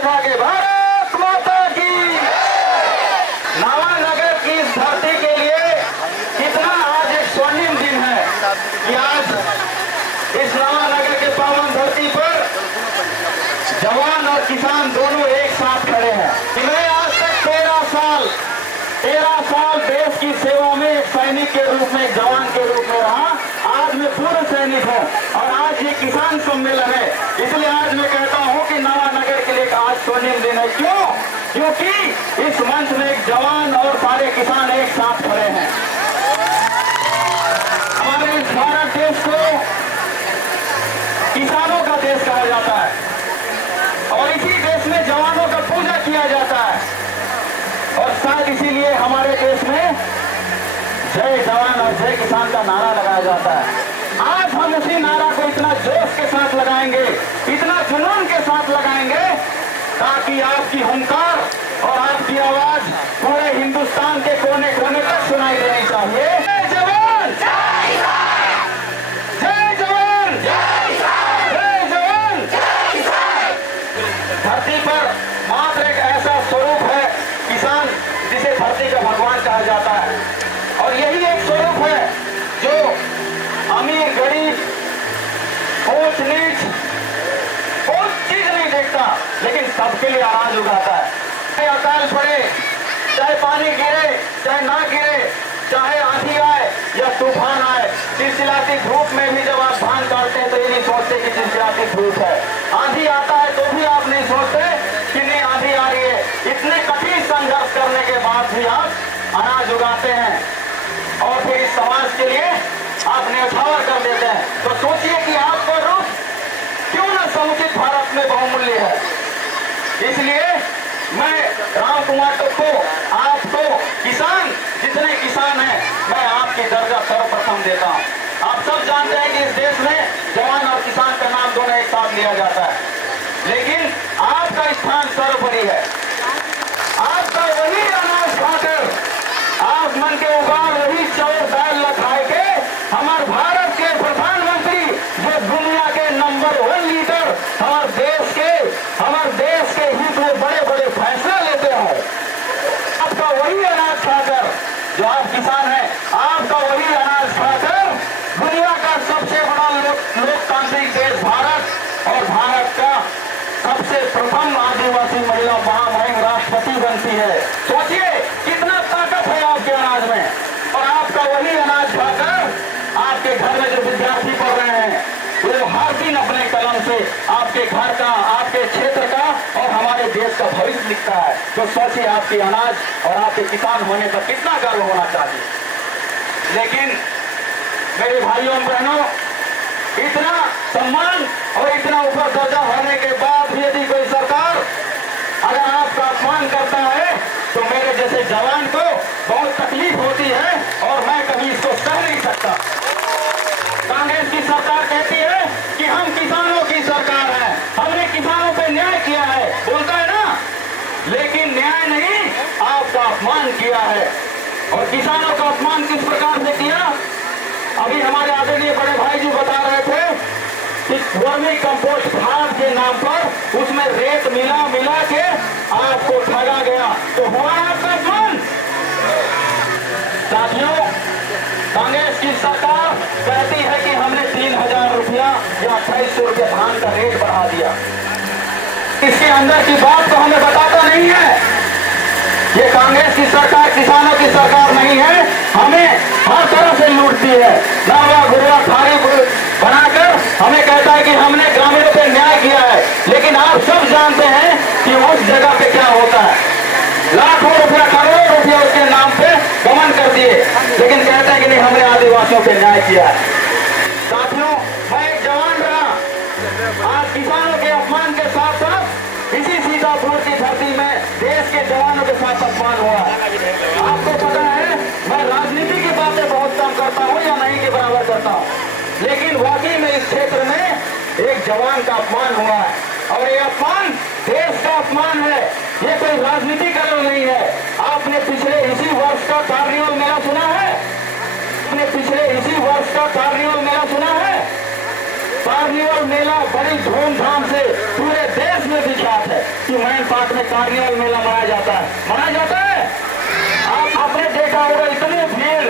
भागे। भारत माता की। नावानगर की इस धरती के लिए कितना आज एक स्वर्णिम दिन है कि आज इस नावानगर के पावन धरती पर जवान और किसान दोनों एक साथ खड़े हैं। मैं आज तक 13 साल देश की सेवा में एक सैनिक के रूप में, एक जवान के रूप में रहा। आज मैं पूर्व सैनिक हूँ और आज ये किसान सम्मेलन है, इसलिए आज मैं कहता हूँ कि नावानगर के लिए आज स्वर्णिम दिन है। क्यों? क्योंकि इस मंच में एक जवान और सारे किसान एक साथ खड़े हैं। हमारे इस भारत देश को किसानों का देश कहा जाता है और इसी देश में जवानों का पूजा किया जाता है और शायद इसीलिए हमारे देश में जय जवान और जय किसान का नारा लगाया जाता है। आज हम उसी नारा को इतना जोश के साथ लगाएंगे, इतना जुनून के साथ लगाएंगे ताकि आपकी हुंकार और आपकी आवाज पूरे हिंदुस्तान के कोने कोने तक सुनाई देनी चाहिए। जय जवान, जय जवान, जय जवान। धरती पर मात्र एक ऐसा स्वरूप है किसान, जिसे धरती का भगवान कहा जाता है और यही एक स्वरूप है जो अमीर गरीब, ऊंच नीच कोई चीज नहीं देखता, लेकिन सबके लिए अनाज उगाता है। चाहे अकाल पड़े, चाहे पानी गिरे, चाहे ना गिरे, चाहे आंधी आए या तूफान आए, चिलचिलाती धूप में भी जब आप धान काटते हैं तो ये नहीं सोचते कि चिलचिलाती धूप है। आंधी आता है तो भी आप नहीं सोचते कि नहीं आंधी आ रही है। इतने कठिन संघर्ष करने के बाद भी आप अनाज उगाते हैं और फिर इस समाज के लिए आप न्यौछावर कर देते हैं। तो सोचिए कि आपका रूप क्यों न समुचित भारत में बहुमूल्य है। इसलिए मैं राम कुमार टप्पू आपको किसान, जितने किसान हैं, मैं आपकी दर्जा सर्वप्रथम देता हूँ। आप सब जानते हैं कि इस देश में जवान और किसान का नाम दोनों एक साथ लिया जाता है, लेकिन आपका स्थान सर्वोपरि है। आपका वही अनाज खाकर, आप मन के उगार वही चावल दाल न खाए के हमारे भारत के प्रधानमंत्री, जो दुनिया के नंबर 1 लीडर, हमारे देश के हित में बड़े बड़े फैसले लेते हैं। आपका वही अनाज खाकर, जो आप किसान हैं, आपका वही अनाज खाकर दुनिया का सबसे बड़ा लोकतांत्रिक देश भारत और भारत का सबसे प्रथम आदिवासी महिला महामहिम राष्ट्रपति बनती है। सोचिए कितना ताकत है आपके अनाज में। और आपका वही अनाज खाकर आपके घर में जो विद्यार्थी पढ़ रहे हैं, वो हर दिन अपने कलम से आपके घर का, आपके क्षेत्र का और हमारे देश का भविष्य लिखता है। तो सोचिए आपके अनाज और आपके किसान होने पर कितना गर्व होना चाहिए। लेकिन मेरे भाइयों बहनों, इतना सम्मान और इतना ऊपर दर्जा होने के बाद भी यदि कोई सरकार अगर आपका अपमान करता है तो मेरे जैसे जवान को बहुत तकलीफ होती है और मैं कभी इसको सह नहीं सकता। कांग्रेस की सरकार कहती है कि हम किसानों की सरकार है, हमने किसानों पे न्याय किया है, बोलता है ना, लेकिन न्याय नहीं, आपका अपमान किया है। और किसानों का अपमान किस प्रकार से किया? अभी हमारे आदरणीय बड़े भाई जी बता रहे थे कि वर्मी कंपोस्ट खाद के नाम पर उसमें रेत मिला के आपको ठगा गया, तो हुआ आपका अपमान। साथियों, कांग्रेस की सरकार कहती है कि हमने 3000 रुपया या 2800 रुपया धान का रेट बढ़ा दिया। इसके अंदर की बात तो हमें बताता नहीं है। ये कांग्रेस की सरकार किसानों की सरकार नहीं है, हमें हर तरह से लूटती है। नावा गुरुआ थारी बनाकर हमें कहता है कि हमने ग्रामीणों पे न्याय किया है, लेकिन आप सब जानते हैं कि उस जगह पे क्या होता है। लाखों रुपया, करोड़ों रुपया उसके नाम पे गमन कर दिए, लेकिन कहते हैं कि नहीं हमने आदिवासियों पे न्याय किया है। साथियों, मैं एक जवान रहा, आज किसानों के अपमान के साथ साथ इसी सीतापुर की धरती में देश के जवानों के साथ अपमान हुआ। आपको पता है मैं राजनीति की बातें बहुत कम करता हूँ या नहीं के बराबर करता हूँ, लेकिन वाकई में इस क्षेत्र में एक जवान का अपमान हुआ है और ये अपमान देश का अपमान है, ये कोई राजनीति का नहीं है। आपने पिछले इसी वर्ष का कार्निवल मेला सुना है? आपने पिछले इसी वर्ष का कार्निवल मेला सुना है? कार्निवल मेला बड़ी धूमधाम से पूरे देश में विख्यात है कि मैन पार्क में कार्निवल मेला मनाया जाता है। आप आपने देखा होगा इतनी भीड़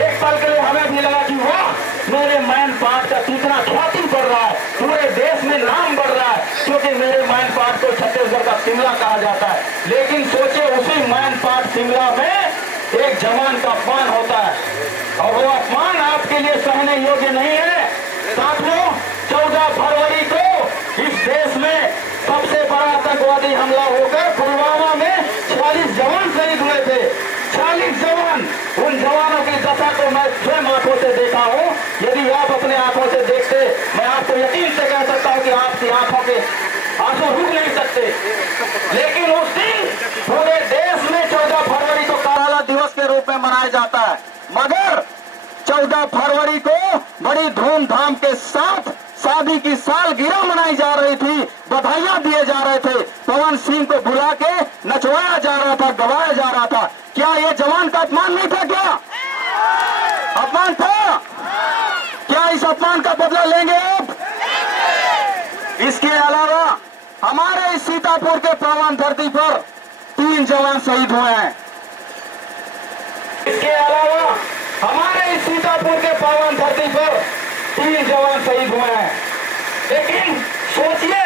एक पल के लिए हमें भी लगा कि वाह, मेरे मैन पार्क का कितना ख्याति बढ़ रहा है, पूरे देश में नाम बढ़ रहा है, क्योंकि मेरे मैन पार्क को छत्तीसगढ़ का शिमला कहा जाता है। लेकिन सोचे उसी मैन पार्क शिमला में एक जवान का अपमान होता है और वो अपमान आपके लिए सहने योग्य नहीं है। साथियों, 14 फरवरी को इस देश में सबसे बड़ा आतंकवादी हमला होकर पुलवामा में 46 जवान शहीद हुए थे। 40 जवान, उन जवानों की दशा को मैं स्वयं आंखों से देखा हूँ। यदि आप अपने आंखों से देखते, मैं आपको यकीन से कह सकता हूँ कि आपकी आंखों के आंसू रुक नहीं सकते। लेकिन उस दिन पूरे देश में 14 फरवरी को काला दिवस के रूप में मनाया जाता है, मगर 14 फरवरी को बड़ी धूमधाम के साथ शादी की सालगिरह मनाई जा रही थी, बधाइयां दिए जा रहे थे, पवन सिंह को बुला के नचवाया जा रहा था, गवाया जा रहा था। क्या ये जवान का अपमान नहीं था? क्या अपमान था? क्या इस अपमान का बदला लेंगे आप? इसके अलावा हमारे इस सीतापुर के पावन धरती पर 3 जवान शहीद हुए हैं। इसके अलावा हमारे इस सीतापुर के पावन धरती पर 3 जवान शहीद हुए हैं। लेकिन सोचिए,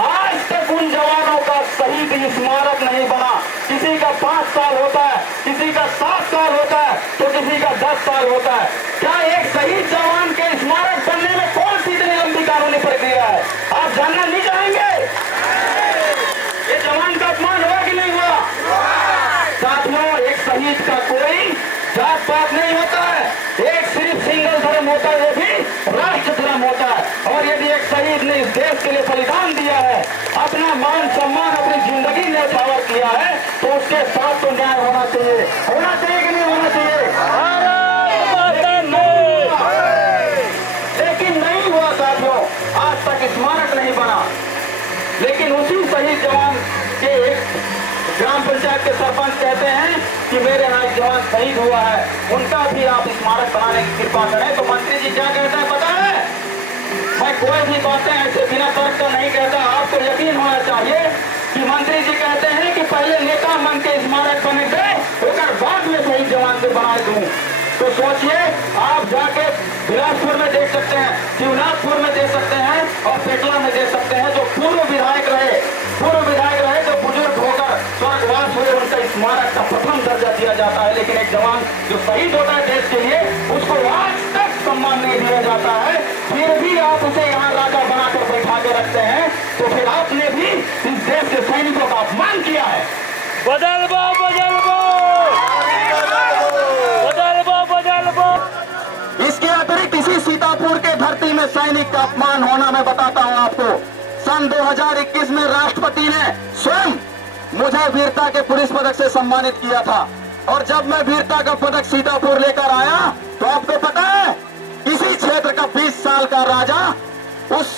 आज तक उन जवानों का शहीद स्मारक नहीं बना। किसी का 5 साल होता है, किसी का 7 साल होता है, तो किसी का 10 साल होता है। क्या एक शहीद जवान के स्मारक बनने में कौन सी इतनी लंबी कानूनी प्रक्रिया है? आप जानना नहीं चाहेंगे? ये जवान का अपमान हुआ कि नहीं हुआ? साथियों, एक शहीद का कोई जात पात नहीं होता है, एक सिर्फ सिंगल धर्म होता है, वो भी राष्ट्र धर्म होता है। और यदि एक शहीद ने इस देश के लिए बलिदान दिया है, अपना मान सम्मान, अपनी जिंदगी न्यौछावर किया है, तो उसके साथ तो न्याय होना चाहिए कि नहीं होना चाहिए? लेकिन नहीं हुआ साथियों, आज तक स्मारक नहीं बना। लेकिन उसी शहीद जवान के एक ग्राम पंचायत के सरपंच कहते हैं कि मेरे यहाँ एक जवान शहीद हुआ है, उनका भी आप स्मारक बनाने की कृपा करें। तो मंत्री जी क्या कहते हैं पता है? मैं कोई भी बातें ऐसे बिना तर्क का नहीं कहता, आपको यकीन होना चाहिए कि मंत्री जी कहते हैं कि पहले नेता मन के स्मारक बने थे, उसके बाद में शहीद जवान को बनाए दूं। तो सोचिए, आप जाके बिलासपुर में देख सकते हैं, शिवनाथपुर में देख सकते हैं और पेटला में देख सकते हैं, जो पूर्व विधायक रहे, जो बुजुर्ग होकर स्वर्गवास हुए, उनका स्मारक का प्रथम दर्जा दिया जाता है। लेकिन एक जवान जो शहीद होता है देश के लिए, उसको आज तक सम्मान नहीं दिया जाता है। फिर भी आप उसे यहाँ राजा बनाकर बैठा के रखते हैं, तो फिर आपने भी इस देश के सैनिकों का अपमान किया है। बदलबो इसके अतिरिक्त इसी सीतापुर के धरती में सैनिक का अपमान होना, मैं बताता हूँ आपको। सन 2021 में राष्ट्रपति ने स्वयं मुझे वीरता के पुलिस पदक से सम्मानित किया था, और जब मैं वीरता का पदक सीतापुर लेकर आया, तो आपको पता है, इसी क्षेत्र का 20 साल का राजा उस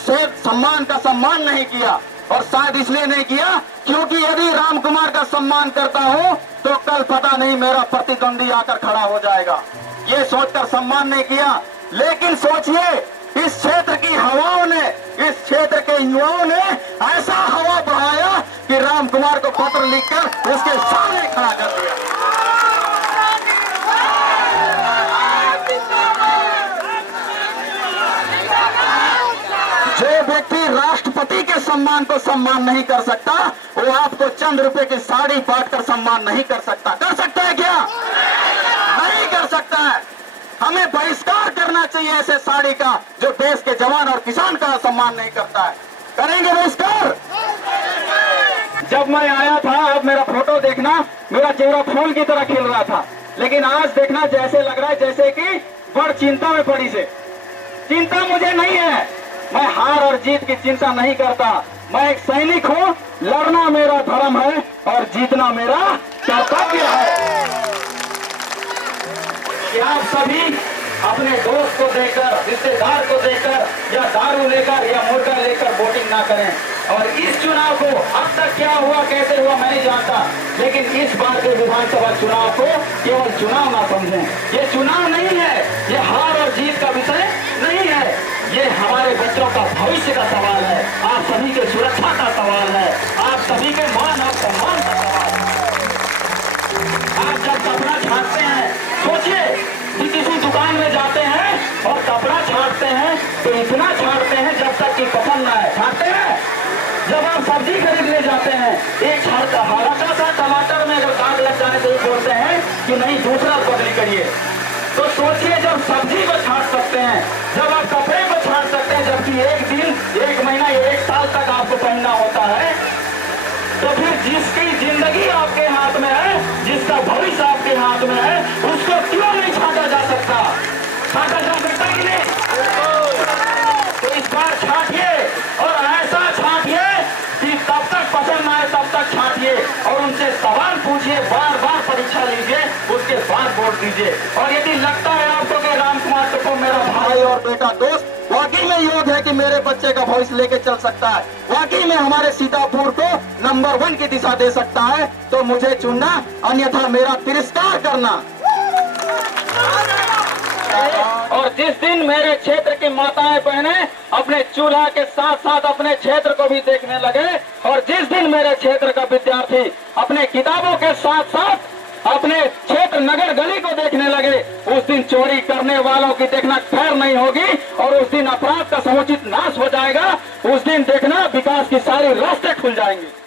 सम्मान का सम्मान नहीं किया। और शायद इसलिए नहीं किया क्योंकि यदि राम कुमार का सम्मान करता हूं, तो कल पता नहीं मेरा प्रतिद्वंदी आकर खड़ा हो जाएगा, ये सोचकर सम्मान नहीं किया। लेकिन सोचिए, इस क्षेत्र की हवाओं ने, इस क्षेत्र के युवाओं ने ऐसा हवा बढ़ाया कि राम कुमार को पत्र लिखकर उसके सामने खड़ा कर दिया। जो व्यक्ति राष्ट्रपति के सम्मान को सम्मान नहीं कर सकता, वो आपको चंद रुपए की साड़ी बांटकर सम्मान नहीं कर सकता। कर सकता है क्या? नहीं कर सकता है। हमें बहिष्कार करना चाहिए ऐसे साड़ी का, जो देश के जवान और किसान का सम्मान नहीं करता है। करेंगे बहिष्कार। जब मैं आया था, अब मेरा फोटो देखना, मेरा चेहरा फूल की तरह खिल रहा था, लेकिन आज देखना जैसे लग रहा है जैसे कि बड़ चिंता में पड़ी से। चिंता मुझे नहीं है, मैं हार और जीत की चिंता नहीं करता। मैं एक सैनिक हूँ, लड़ना मेरा धर्म है और जीतना मेरा कर्तव्य है। कि आप सभी अपने दोस्त को देखकर, रिश्तेदार को देखकर, या दारू लेकर या मुर्गा लेकर वोटिंग ना करें। और इस चुनाव को अब तक क्या हुआ, कैसे हुआ, मैं नहीं जानता, लेकिन इस बार के विधानसभा चुनाव को केवल चुनाव ना समझें। ये चुनाव नहीं है, ये हार और जीत का विषय नहीं है। ये हमारे बच्चों का भविष्य का सवाल है, आप सभी के सुरक्षा का सवाल है, आप सभी के मान और सम्मान का सवाल है। आप जब कपड़ा छाटते हैं, सोचिए कि किसी दुकान में जाते हैं और कपड़ा छाटते हैं तो इतना छाटते हैं जब तक कि पसंद ना आए, छाटते हैं। जब आप सब्जी खरीदने जाते हैं, एक हल्का सा टमाटर में अगर दाग लग जाने तो बोलते हैं कि नहीं दूसरा बदली करिए। तो सोचिए जब सब्जी को छाट सकते हैं, जब आप कपड़े को छाट सकते हैं, जबकि एक दिन, एक महीना, एक साल तक आपको पहनना होता है, तो फिर जिसकी जिंदगी आपके हाथ में है, जिसका भविष्य आपके हाथ में है, उसको क्यों नहीं छाटा जा सकता? छाटा जा सकता कि नहीं? तो इस बार छाटिए और ऐसा छाटिए कि तब तक पसंद आए तब तक छाटिए और उनसे सवाल पूछिए, बार बार परीक्षा लीजिए, उसके बाद वोट दीजिए। और यदि लगता है आपको कि राम कुमार टप्पू मेरा भाई और बेटा दोस्त वाकई में योग्य है कि मेरे बच्चे का भविष्य लेके चल सकता है, वाकई में हमारे सीतापुर को नंबर 1 की दिशा दे सकता है, तो मुझे चुनना, अन्यथा मेरा तिरस्कार करना। और जिस दिन मेरे क्षेत्र की माताएं बहनें अपने चूल्हा के साथ साथ अपने क्षेत्र को भी देखने लगे, और जिस दिन मेरे क्षेत्र का विद्यार्थी अपने किताबों के साथ साथ अपने क्षेत्र नगर गली को देखने लगे, उस दिन चोरी करने वालों की देखना खैर नहीं होगी और उस दिन अपराध का समुचित नाश हो जाएगा। उस दिन देखना विकास की सारी रास्ते खुल जाएंगे।